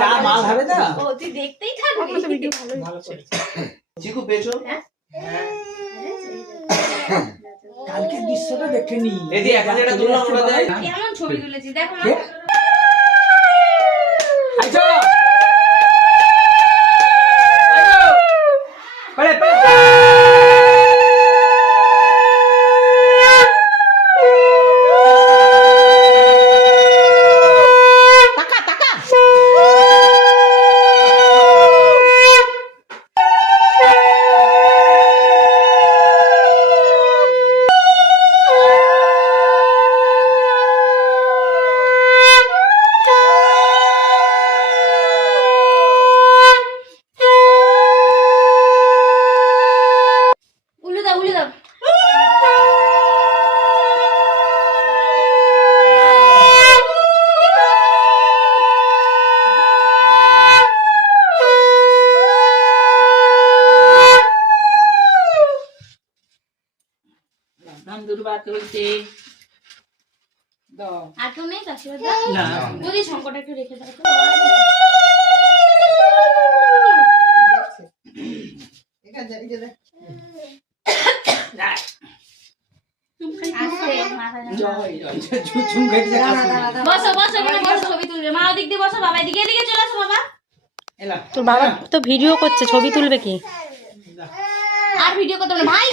যা মাল হবে না ও তুই দেখতেই থাকবি তো ভিডিও ভালো করেছে চিকু পেছো কালকে দৃশ্যটা দেখে নি এদি এখন যেটা তুললাম ওটা দেখ কেমন ছবি তুলেছিস দেখো না আইছো পড়ে পড়ে উল্লু দাও উল্লু দাও নাম দুর্বাত হইছে দাও আর কেউ নেই তো আশীর্বাদ দাও না যদি সংকট একটু রেখে দাও তো আস্তে মাথা জয় জয় ঝুম খেতে বসো বসো এখানে বসো ছবি তুলবে মা ওদিক দিয়ে বসো বাবা এদিকে এদিকে চলে আসো বাবা এলা তোর বাবা তো ভিডিও করছে, ছবি তুলবে কি? আর ভিডিও করতে হবে না ভাই